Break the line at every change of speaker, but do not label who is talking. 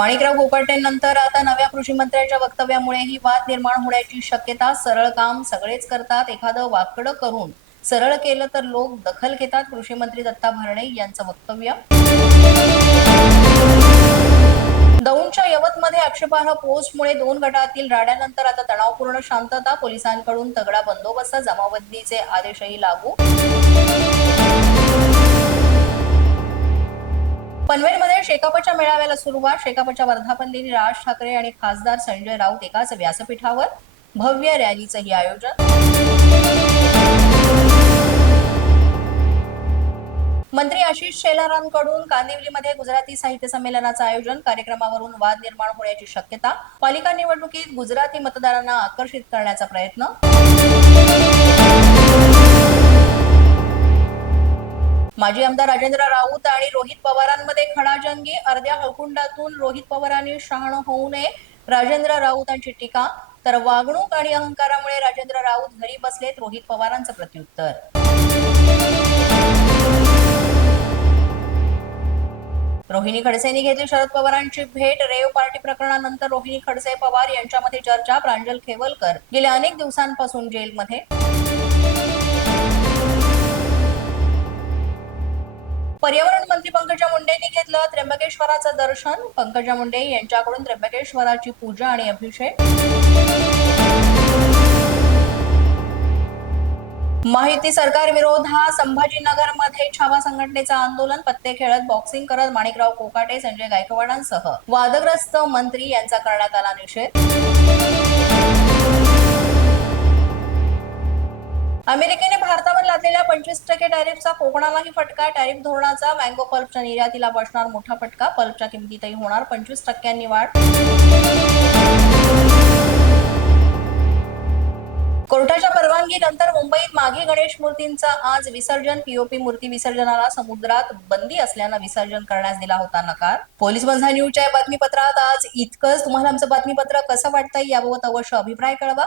माणिकराव गोपाटेंनंतर आता नव्या कृषी मंत्र्यांच्या वक्तव्यामुळेही वाद निर्माण होण्याची शक्यता सरळ काम सगळेच करतात. एखादं वाकडं करून सरळ केलं तर लोक दखल घेतात. कृषी मंत्री दत्ता भरणे यांचं वक्तव्य. दौंडच्या यवतमध्ये आक्षेपार्ह पोस्टमुळे दोन गटातील राड्यानंतर आता तणावपूर्ण शांतता पोलिसांकडून तगडा बंदोबस्त जमावबंदीचे आदेशही लागू. पनवेलमध्ये शेकापच्या मेळाव्याला सुरुवात शेकापच्या वर्धापन दिनी राज ठाकरे आणि खासदार संजय राऊत एकाच व्यासपीठावर. भव्य रॅलीचंही आयोजन. मंत्री आशिष शेलारांकडून कांदिवलीमध्ये गुजराती साहित्य संमेलनाचं आयोजन. कार्यक्रमावरून वाद निर्माण होण्याची शक्यता. पालिका निवडणुकीत गुजराती मतदारांना आकर्षित करण्याचा प्रयत्न. माजी आमदार राजेंद्र राऊत आणि रोहित पवारांमध्ये खडाजंगी. अर्ध्या हळकुंडातून रोहित पवारांनी शहाणं होऊ नये राजेंद्र राऊतांची टीका. तर वागणूक आणि अहंकारामुळे राजेंद्र राऊत घरी बसलेत रोहित पवारांचं प्रत्युत्तर. रोहिणी खडसेंनी घेतली शरद पवारांची भेट. रेव पार्टी प्रकरणानंतर रोहिणी खडसे पवार यांच्यामध्ये चर्चा. प्रांजल खेवलकर गेल्या अनेक दिवसांपासून जेलमध्ये. पर्यावरण मंत्री पंकजा मुंडेंनी घेतलं त्र्यंबकेश्वराचं दर्शन. पंकजा मुंडे यांच्याकडून त्र्यंबकेश्वराची पूजा आणि अभिषेक. माहिती सरकार विरोधात संभाजीनगरमध्ये छावा संघटनेचं आंदोलन. पत्ते खेळत बॉक्सिंग करत माणिकराव कोकाटे संजय गायकवाडांसह. वादग्रस्त मंत्री यांचा करण्यात आला निषेध. अमेरिकेने भारतावर लादलेल्या पंचवीस टक्के टॅरिफचा कोकणालाही फटका. टॅरिफ धोरणाचा मँगो पल्पच्या निर्यातीला बसणार मोठा फटका. पल्पच्या किमतीतही होणार पंचवीस टक्क्यांनी वाढ. कोर्टाच्या परवानगीनंतर मुंबईत मागे गणेश मूर्तींचा आज विसर्जन. पीओपी मूर्ती विसर्जनाला समुद्रात बंदी असल्यानं विसर्जन करण्यास दिला होता नकार. पोलीस बंधा न्यूजच्या बातमीपत्रात आज इतकंच. तुम्हाला आमचं बातमीपत्र कसं वाटतंय याबाबत अवश्य अभिप्राय कळवा.